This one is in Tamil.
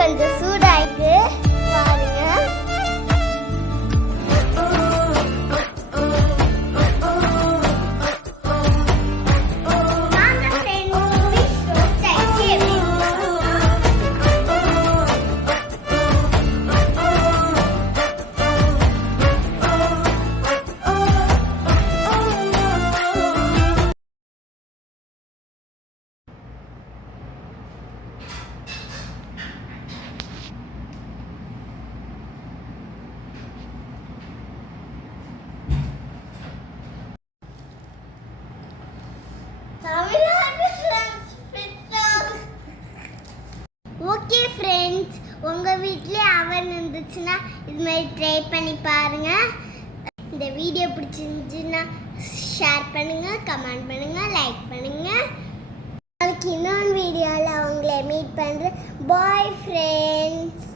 கொஞ்சம் சூடாயிருக்கு பாருங்க. ஓகே ஃப்ரெண்ட்ஸ், உங்கள் வீட்டிலே அவன் இருந்துச்சுன்னா இது மாதிரி ட்ரை பண்ணி பாருங்கள். இந்த வீடியோ பிடிச்சிருந்துச்சுன்னா ஷேர் பண்ணுங்கள், கமெண்ட் பண்ணுங்கள், லைக் பண்ணுங்கள். நாளைக்கு இன்னொரு வீடியோவில் அவங்கள மீட் பண்ணுறேன். Bye friends.